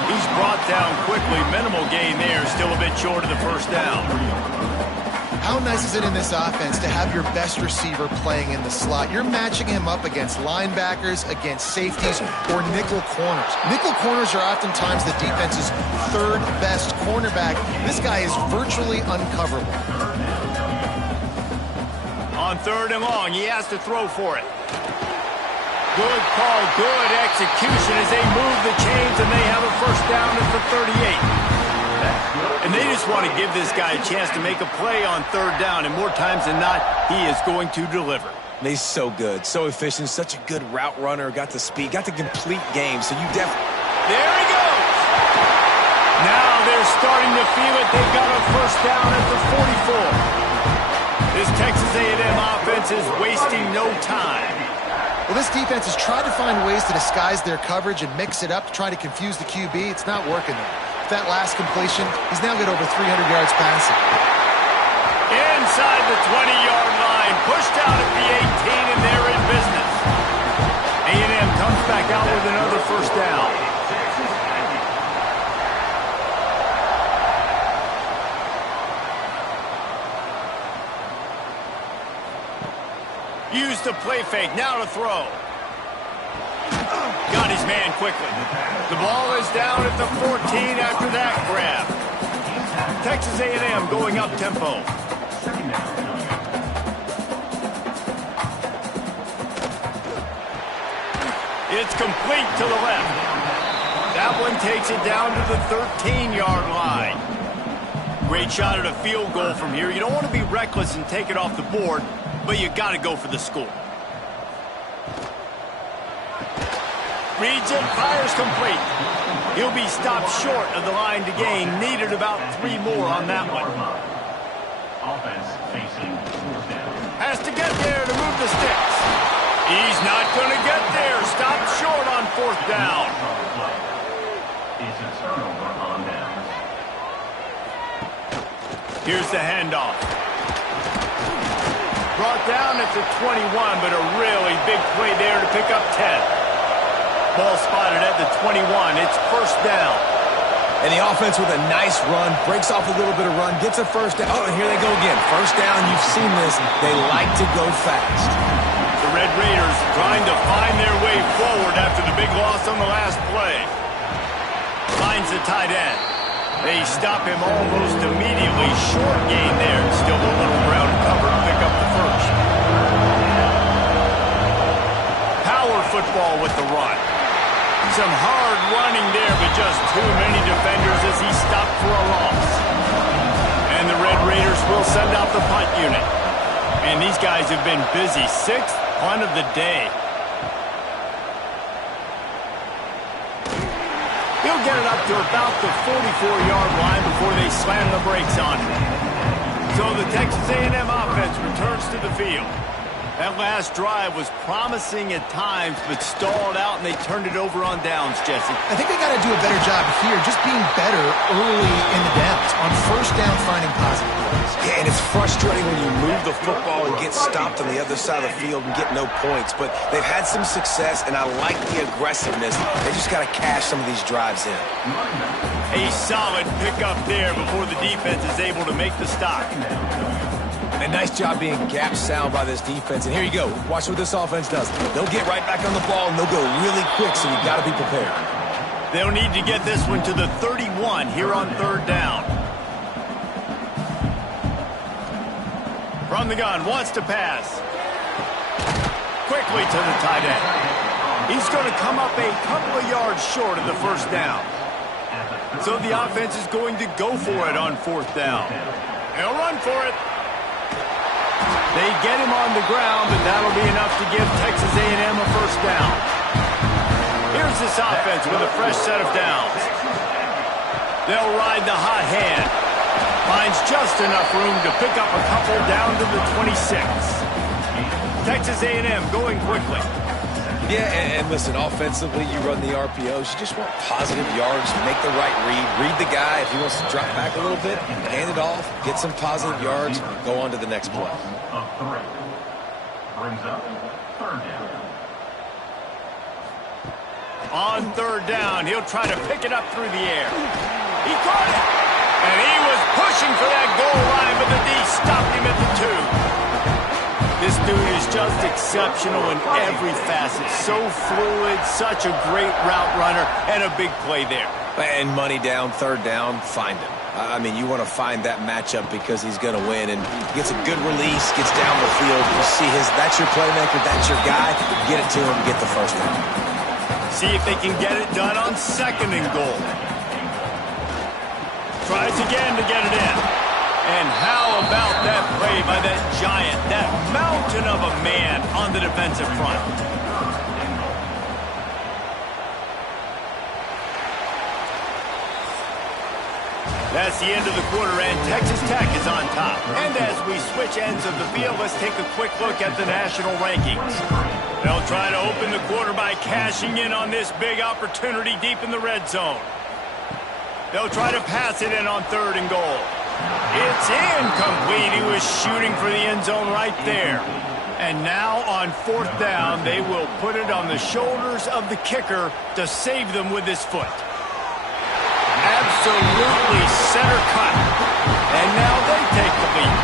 He's brought down quickly. Minimal gain there. Still a bit short of the first down. How nice is it in this offense to have your best receiver playing in the slot? You're matching him up against linebackers, against safeties, or nickel corners. Nickel corners are oftentimes the defense's 3rd best cornerback. This guy is virtually uncoverable. On 3rd and long, he has to throw for it. Good call, good execution as they move the chains, and they have a first down at the 38. And they just want to give this guy a chance to make a play on third down, and more times than not, he is going to deliver. He's so good, so efficient, such a good route runner, got the speed, got the complete game, so you definitely... There he goes! Now they're starting to feel it. They've got a first down at the 44. This Texas A&M offense is wasting no time. Well, this defense has tried to find ways to disguise their coverage and mix it up to try to confuse the QB. It's not working there. With that last completion, he's now got over 300 yards passing. Inside the 20-yard line, pushed out at the 18, and they're in business. A&M comes back out with another first down. Use the play fake, now to throw. Got his man quickly. The ball is down at the 14 after that grab. Texas A&M going up tempo. It's complete to the left. That one takes it down to the 13-yard line. Great shot at a field goal from here. You don't want to be reckless and take it off the board, but you got to go for the score. Reads it, fires complete. He'll be stopped short of the line to gain. Needed about 3 more on that one. Offense facing fourth down. Has to get there to move the sticks. He's not going to get there. Stopped short on fourth down. It's a turnover on downs. Here's the handoff. Brought down at the 21, but a really big play there to pick up 10. Ball spotted at the 21. It's first down. And the offense with a nice run, breaks off a little bit of run, gets a first down. Oh, and here they go again. First down, you've seen this. They like to go fast. The Red Raiders trying to find their way forward after the big loss on the last play. Finds the tight end. They stop him almost immediately. Short gain there. Still a little ground cover to pick up the first. Power football with the run. Some hard running there, but just too many defenders as he stopped for a loss. And the Red Raiders will send out the punt unit. And these guys have been busy. 6th punt of the day. He'll get it up to about the 44-yard line before they slam the brakes on him. So the Texas A&M offense returns to the field. That last drive was promising at times, but stalled out, and they turned it over on downs, Jesse. I think they got to do a better job here, just being better early in the downs. On first down, finding positive plays. Yeah, and it's frustrating when you move the football and get stopped on the other side of the field and get no points. But they've had some success, and I like the aggressiveness. They just got to cash some of these drives in. A solid pickup there before the defense is able to make the stop. And nice job being gap sound by this defense. And here you go. Watch what this offense does. They'll get right back on the ball, and they'll go really quick, so you've got to be prepared. They'll need to get this one to the 31 here on third down. From the gun, wants to pass. Quickly to the tight end. He's going to come up a couple of yards short of the first down. So the offense is going to go for it on fourth down. They'll run for it. They get him on the ground, but that'll be enough to give Texas A&M a first down. Here's this offense with a fresh set of downs. They'll ride the hot hand. Finds just enough room to pick up a couple down to the 26. Texas A&M going quickly. Yeah, and listen, offensively, you run the RPOs. You just want positive yards, make the right read the guy. If he wants to drop back a little bit, hand it off, get some positive yards, go on to the next play. Of 3. Brings up third down. On third down, he'll try to pick it up through the air. He caught it! And he was pushing for that goal line, but the D stopped him at the 2. This dude is just exceptional in every facet. So fluid, such a great route runner, and a big play there. And money down, third down, find him. I mean, you want to find that matchup because he's going to win, and gets a good release, gets down the field. You see that's your playmaker, that's your guy. Get it to him, get the first down. See if they can get it done on 2nd and goal. Tries again to get it in. And how about that play by that giant, that mountain of a man on the defensive front? That's the end of the quarter, and Texas Tech is on top. And as we switch ends of the field, let's take a quick look at the national rankings. They'll try to open the quarter by cashing in on this big opportunity deep in the red zone. They'll try to pass it in on 3rd and goal. It's incomplete. He was shooting for the end zone right there. And now on 4th down, they will put it on the shoulders of the kicker to save them with his foot. Absolutely center cut. And now they take the lead.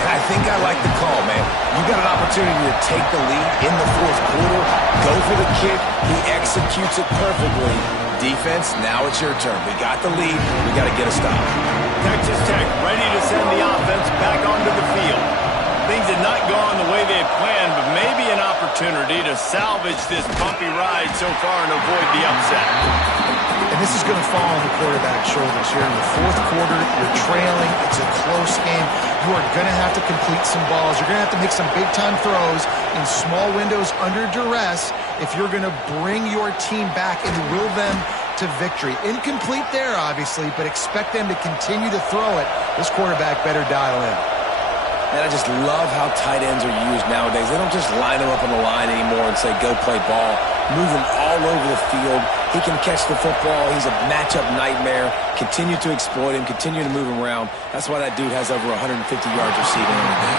And I think I like the call, man. You got an opportunity to take the lead in the 4th quarter. Go for the kick. He executes it perfectly. Defense, now it's your turn. We got the lead. We got to get a stop. Texas Tech ready to send the offense back onto the field. Things had not gone the way they had planned, but maybe an opportunity to salvage this bumpy ride so far and avoid the upset. And this is going to fall on the quarterback's shoulders here in the 4th quarter. You're trailing. It's a close game. You are going to have to complete some balls. You're going to have to make some big-time throws in small windows under duress if you're going to bring your team back and will them to victory. Incomplete there, obviously, but expect them to continue to throw it. This quarterback better dial in. And I just love how tight ends are used nowadays. They don't just line them up on the line anymore and say, go play ball. Move him all over the field. He can catch the football. He's a matchup nightmare. Continue to exploit him. Continue to move him around. That's why that dude has over 150 yards receiving every day.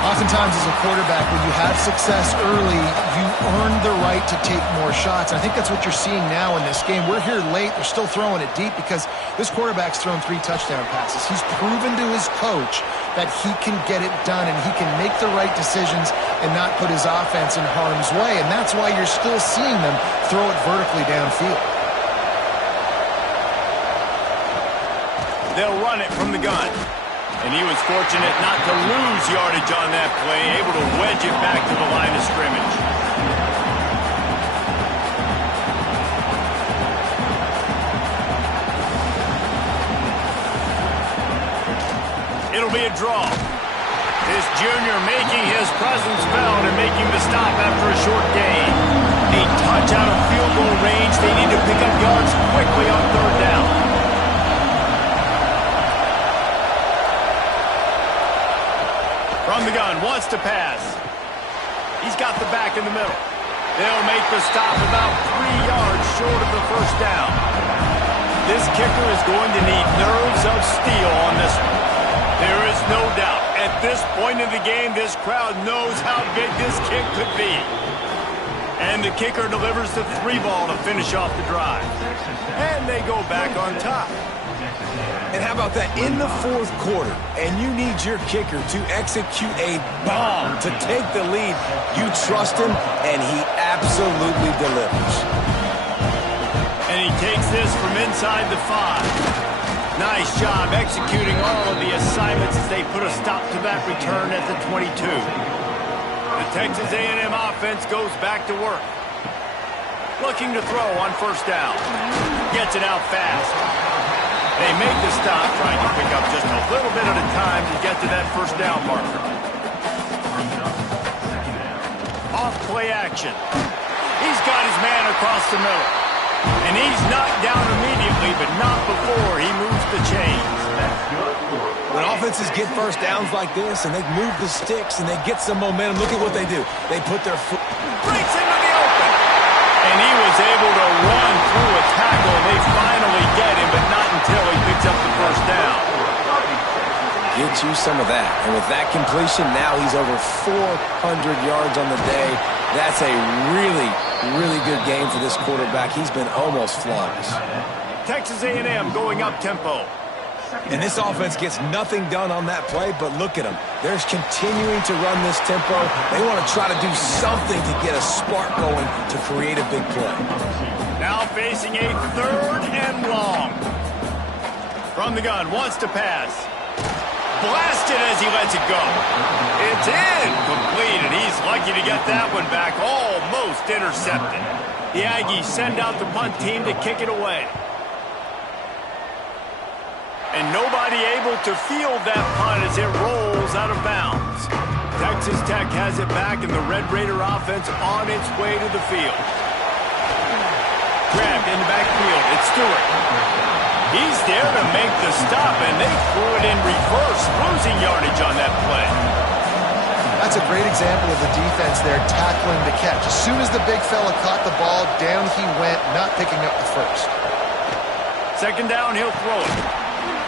Oftentimes as a quarterback, when you have success early, you earn the right to take more shots. And I think that's what you're seeing now in this game. We're here late. They're still throwing it deep because this quarterback's thrown 3 touchdown passes. He's proven to his coach that he can get it done and he can make the right decisions and not put his offense in harm's way. And that's why you're still seeing them throw it vertically downfield. They'll run it from the gun. And he was fortunate not to lose yardage on that play, able to wedge it back to the line of scrimmage. It'll be a draw. This junior making his presence felt and making the stop after a short gain. A touch out of field goal range. They need to pick up yards quickly on 3rd down. From the gun, wants to pass. He's got the back in the middle. They'll make the stop about 3 yards short of the 1st down. This kicker is going to need nerves of steel on this one. There is no doubt. At this point in the game, this crowd knows how big this kick could be. And the kicker delivers the 3 ball to finish off the drive. And they go back on top. And how about that? In the 4th quarter, and you need your kicker to execute a bomb to take the lead. You trust him, and he absolutely delivers. And he takes this from inside the 5. Nice job executing all of the assignments as they put a stop to that return at the 22. The Texas A&M offense goes back to work. Looking to throw on 1st down. Gets it out fast. They make the stop, trying to pick up just a little bit at a time to get to that 1st down marker. Off play action. He's got his man across the middle. And he's knocked down immediately, but not before he moves the chains. When offenses get 1st downs like this and they move the sticks and they get some momentum, look at what they do. They put their foot... Breaks into the open. And he was able to run through a tackle. They finally get him, but not until he picks up the 1st down. Get you some of that. And with that completion, now he's over 400 yards on the day. That's a really, really good game for this quarterback. He's been almost flawless. Texas A&M going up tempo. And this offense gets nothing done on that play, but look at them. They're continuing to run this tempo. They want to try to do something to get a spark going to create a big play. Now Now facing a 3rd and long. From the gun, wants to pass. Blasted as he lets it go. It's incomplete, and he's lucky to get that one back. Almost intercepted. The Aggies send out the punt team to kick it away. And nobody able to field that punt as it rolls out of bounds. Texas Tech has it back, and the Red Raider offense on its way to the field. Grabbed in the backfield. It's Stewart. He's there to make the stop, and they threw it in reverse, losing yardage on that play. That's a great example of the defense there tackling the catch. As soon as the big fella caught the ball, down he went, not picking up the first. 2nd down, he'll throw it.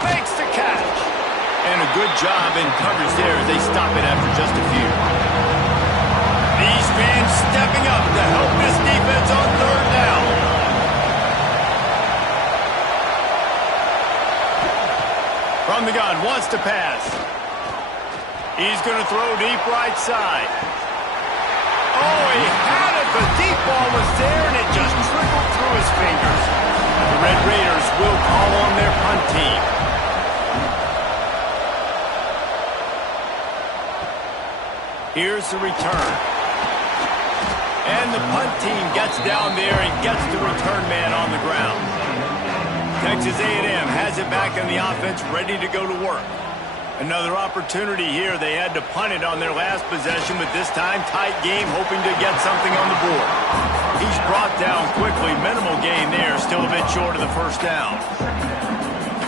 Makes the catch. And a good job in coverage there as they stop it after just a few. These fans stepping up to help this defense on 3rd down. From the gun, wants to pass. He's going to throw deep right side. Oh, he had it. The deep ball was there, and it just trickled through his fingers. The Red Raiders will call on their punt team. Here's the return. And the punt team gets down there and gets the return man on the ground. Texas A&M has it back on the offense, ready to go to work. Another opportunity here. They had to punt it on their last possession, but this time tight game, hoping to get something on the board. He's brought down quickly. Minimal gain there, still a bit short of the 1st down.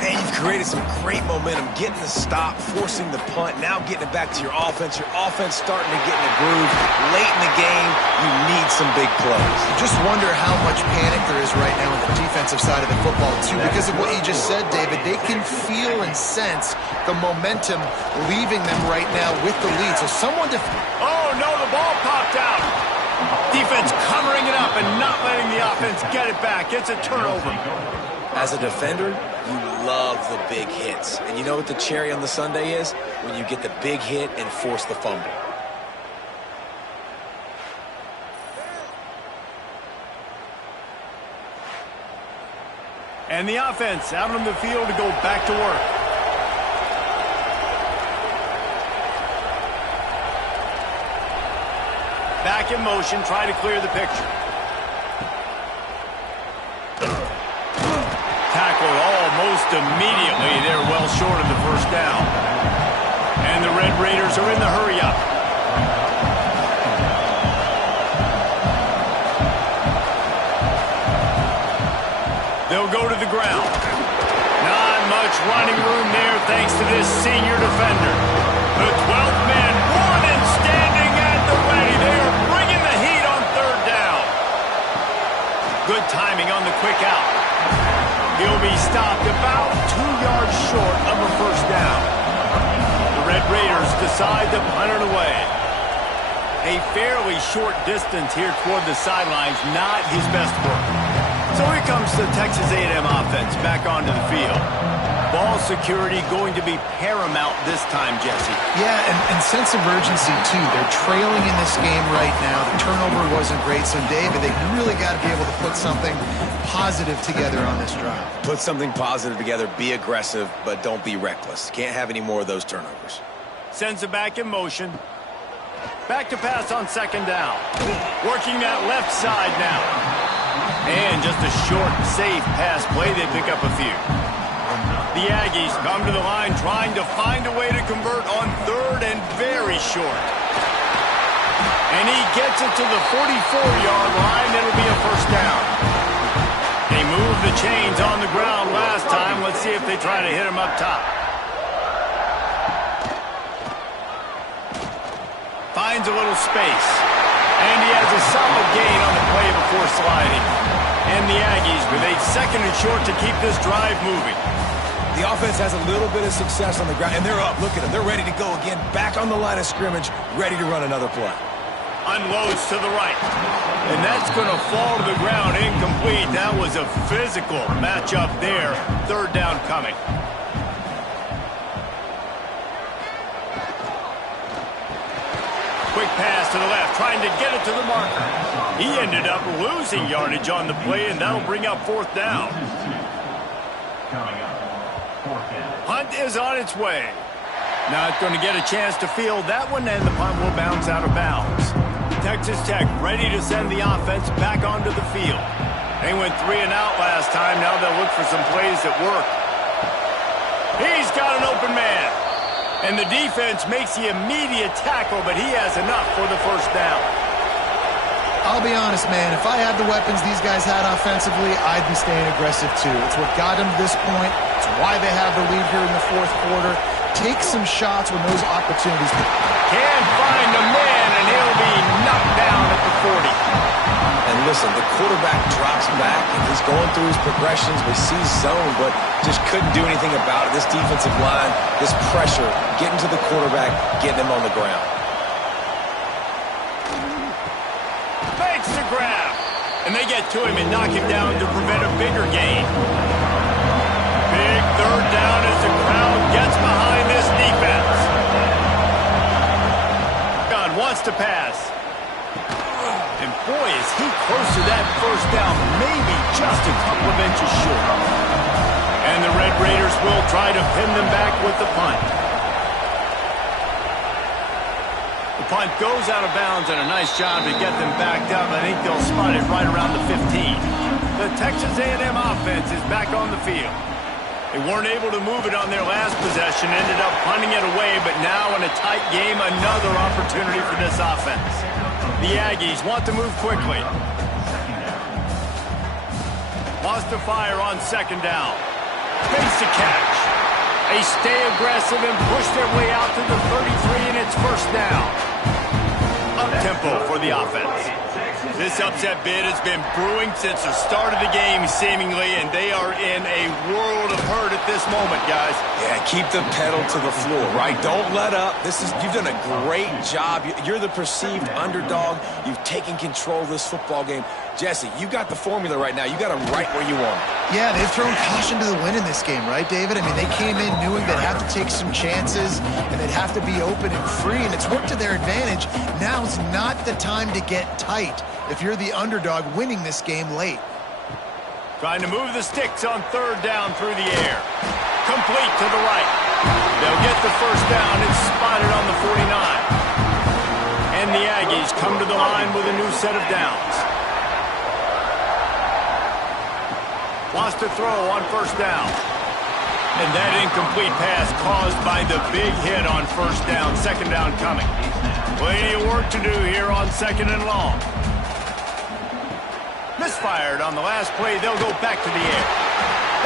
And you've created some great momentum, getting the stop, forcing the punt, now getting it back to your offense. Your offense starting to get in a groove. Late in the game, you need some big plays. Just wonder how much panic there is right now on the defensive side of the football, too. Because of what you just said, David, they can feel and sense the momentum leaving them right now with the lead. So someone to... Oh, no, the ball popped out. Defense covering it up and not letting the offense get it back. It's a turnover. As a defender, you love the big hits. And you know what the cherry on the sundae is? When you get the big hit and force the fumble. And the offense out on the field to go back to work. Back in motion, try to clear the picture. Tackled almost immediately. They're well short of the 1st down. And the Red Raiders are in the hurry-up. They'll go to the ground. Not much running room there thanks to this senior defender. The 12th man, one and standing at the ready. They are bringing the heat on 3rd down. Good timing on the quick out. He'll be stopped about 2 yards short of a 1st down. The Red Raiders decide to punt it away. A fairly short distance here toward the sidelines, not his best work. So here comes the Texas A&M offense back onto the field. Ball security going to be paramount this time, Jesse. Yeah, and sense of urgency, too. They're trailing in this game right now. The turnover wasn't great, so, David, they really got to be able to put something positive together on this drive. Put something positive together, be aggressive, but don't be reckless. Can't have any more of those turnovers. Sends it back in motion. Back to pass on 2nd down. Working that left side now. And just a short, safe pass play. They pick up a few. The Aggies come to the line trying to find a way to convert on 3rd and very short. And he gets it to the 44-yard line. It'll be a 1st down. They moved the chains on the ground last time. Let's see if they try to hit him up top. Finds a little space. And he has a solid gain on the play before sliding. And the Aggies with a 2nd and short to keep this drive moving. The offense has a little bit of success on the ground, and they're up. Look at them. They're ready to go again. Back on the line of scrimmage, ready to run another play. Unloads to the right. And that's going to fall to the ground incomplete. That was a physical matchup there. 3rd down coming. Quick pass to the left, trying to get it to the marker. He ended up losing yardage on the play, and that'll bring up 4th down. Coming up, 4th down. Punt is on its way. Not going to get a chance to field that one, and the punt will bounce out of bounds. Texas Tech ready to send the offense back onto the field. They went 3 and out last time. Now they'll look for some plays that work. He's got an open man. And the defense makes the immediate tackle, but he has enough for the 1st down. I'll be honest, man. If I had the weapons these guys had offensively, I'd be staying aggressive too. It's what got them to this point. It's why they have the lead here in the 4th quarter. Take some shots when those opportunities. Can't find the man, and he'll be knocked down at the 40. And listen, the quarterback drops back, and he's going through his progressions. We see zone, but just couldn't do anything about it. This defensive line, this pressure, getting to the quarterback, getting him on the ground. Makes the grab. And they get to him and knock him down to prevent a bigger gain. Big 3rd down as the crowd gets behind this defense. God wants to pass. And boy, is he close to that 1st down, maybe just a couple of inches short. And the Red Raiders will try to pin them back with the punt. The punt goes out of bounds, and a nice job to get them backed up. I think they'll spot it right around the 15. The Texas A&M offense is back on the field. They weren't able to move it on their last possession, ended up punting it away, but now in a tight game, another opportunity for this offense. The Aggies want to move quickly. Wants to fire on 2nd down. Makes the catch. They stay aggressive and push their way out to the 33, and it's 1st down. Up-tempo for the offense. This upset bid has been brewing since the start of the game, seemingly, and they are in a world of hurt at this moment, guys. Yeah, keep the pedal to the floor, right? Don't let up. You've done a great job. You're the perceived underdog. You've taken control of this football game. Jesse, you got the formula right now. You got them right where you want them. Yeah, they've thrown caution to the wind in this game, right, David? I mean, they came in knowing they'd have to take some chances and they'd have to be open and free, and it's worked to their advantage. Now's not the time to get tight if you're the underdog winning this game late. Trying to move the sticks on 3rd down through the air. Complete to the right. They'll get the 1st down. It's spotted on the 49. And the Aggies come to the line with a new set of downs. Wants to throw on 1st down. And that incomplete pass caused by the big hit on 1st down. 2nd down coming. Plenty of work to do here on 2nd and long. Misfired on the last play. They'll go back to the air.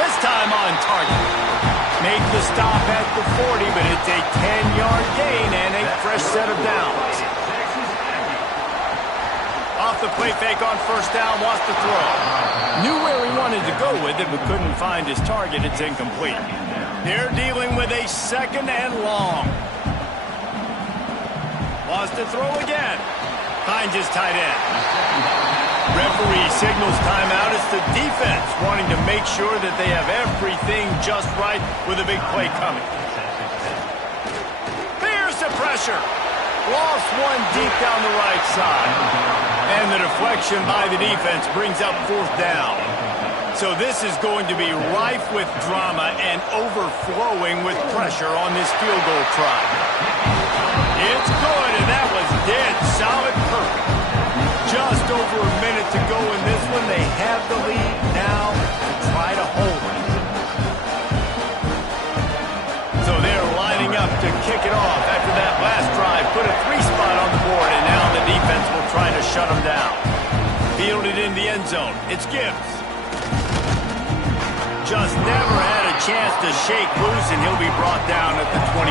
This time on target. Make the stop at the 40, but it's a 10-yard gain and a fresh set of downs. Off the play fake on 1st down, wants to throw. Knew where he wanted to go with it, but couldn't find his target. It's incomplete. They're dealing with a 2nd and long. Wants to throw again. Finds his tight end. Referee signals timeout. It's the defense wanting to make sure that they have everything just right with a big play coming. There's the pressure. Lost one deep down the right side. And the deflection by the defense brings up 4th down. So this is going to be rife with drama and overflowing with pressure on this field goal try. It's good, and that was dead solid perfect. Just over a minute to go in this one. They have the lead now to try to hold it. So they're lining up to kick it off after that last drive. Put a 3-spot on the board, and now the defense will try to shut them down. Fielded in the end zone. It's Gibbs. Just never had a chance to shake loose, and he'll be brought down at the 24.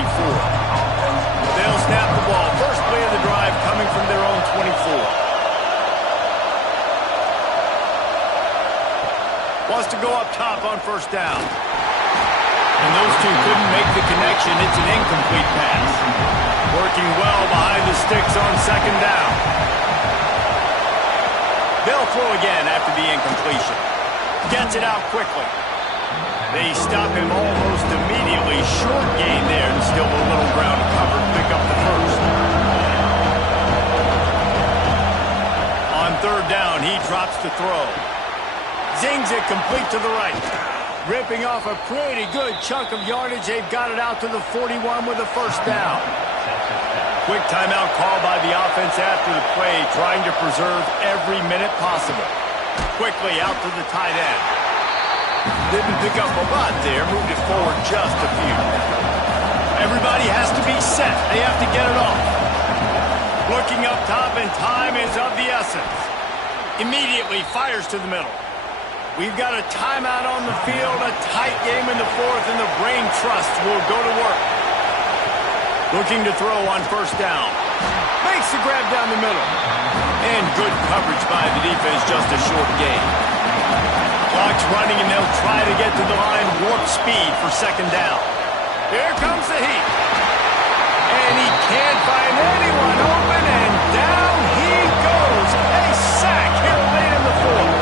They'll snap the ball. First play of the drive coming from their own 24. Wants to go up top on 1st down. And those two couldn't make the connection. It's an incomplete pass. Working well behind the sticks on 2nd down. They'll throw again after the incompletion. Gets it out quickly. They stop him almost immediately. Short gain there, and still a little ground covered. Pick up the 1st. third down, he drops to throw. Zings it complete to the right. Ripping off a pretty good chunk of yardage. They've got it out to the 41 with a first down. Quick timeout call by the offense after the play, trying to preserve every minute possible. Quickly out to the tight end. Didn't pick up a lot there, moved it forward just a few. Everybody has to be set. They have to get it off. Looking up top, and time is of the essence. Immediately fires to the middle. We've got a timeout on the field, a tight game in the fourth, and the brain trust will go to work. Looking to throw on first down. Makes the grab down the middle. And good coverage by the defense, just a short gain. Clock's running, and they'll try to get to the line, warp speed for second down. Here comes the heat. And he can't find anyone open, and down he goes. A sack here late in the fourth.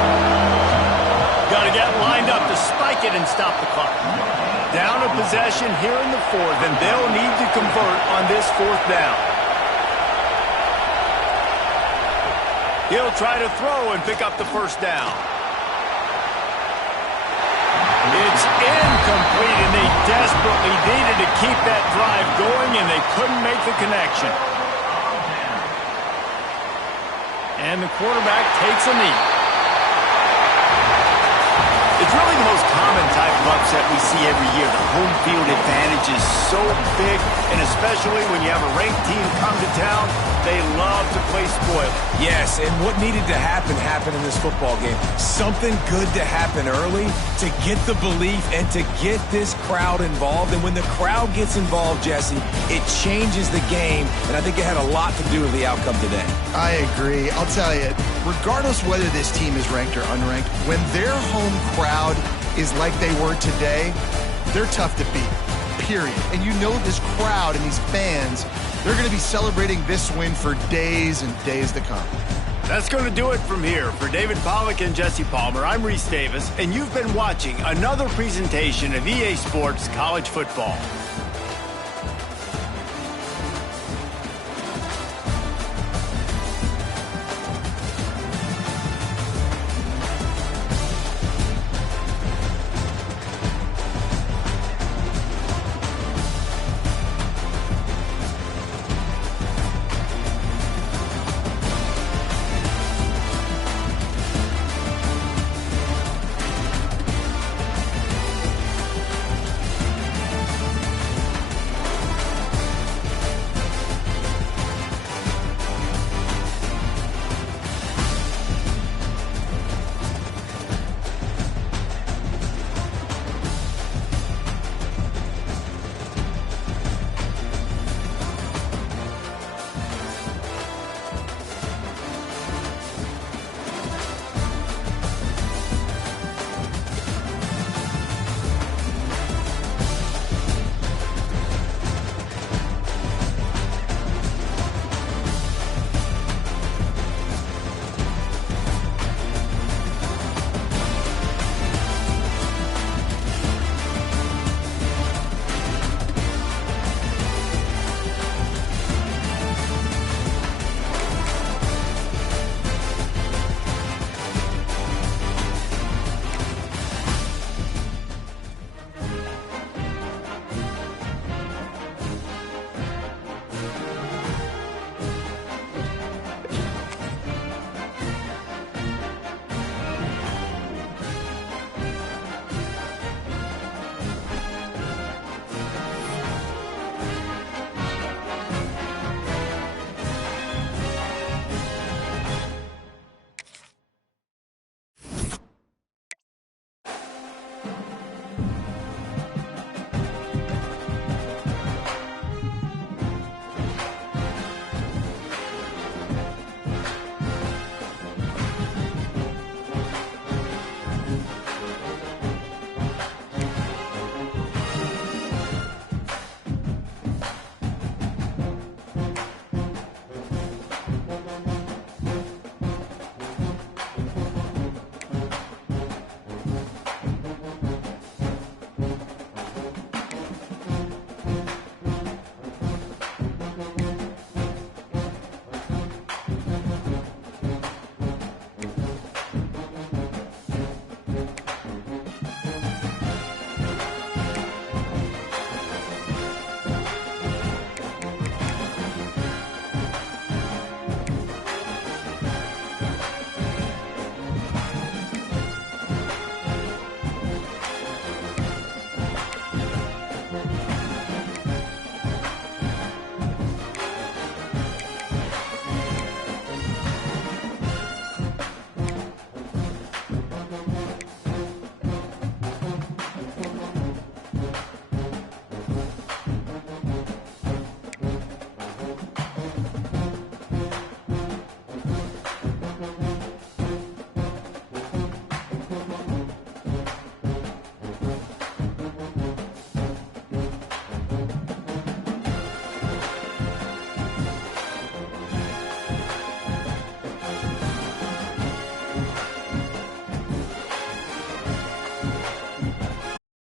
Got to get lined up to spike it and stop the clock. Down a possession here in the fourth, and they'll need to convert on this fourth down. He'll try to throw and pick up the first down. It's incomplete, and they desperately needed to keep that drive going, and they couldn't make the connection. And the quarterback takes a knee. It's really the most common type of upset we see every year. The home field advantage is so big, and especially when you have a ranked team come to town, they love to play spoiler. Yes, and what needed to happen happened in this football game. Something good to happen early to get the belief and to get this crowd involved. And when the crowd gets involved, Jesse, it changes the game, and I think it had a lot to do with the outcome today. I agree. I'll tell you, regardless whether this team is ranked or unranked, when their home crowd is like they were today, they're tough to beat, period. And you know this crowd and these fans, they're going to be celebrating this win for days and days to come. That's going to do it from here. For David Pollack and Jesse Palmer, I'm Reese Davis, and you've been watching another presentation of EA Sports College Football.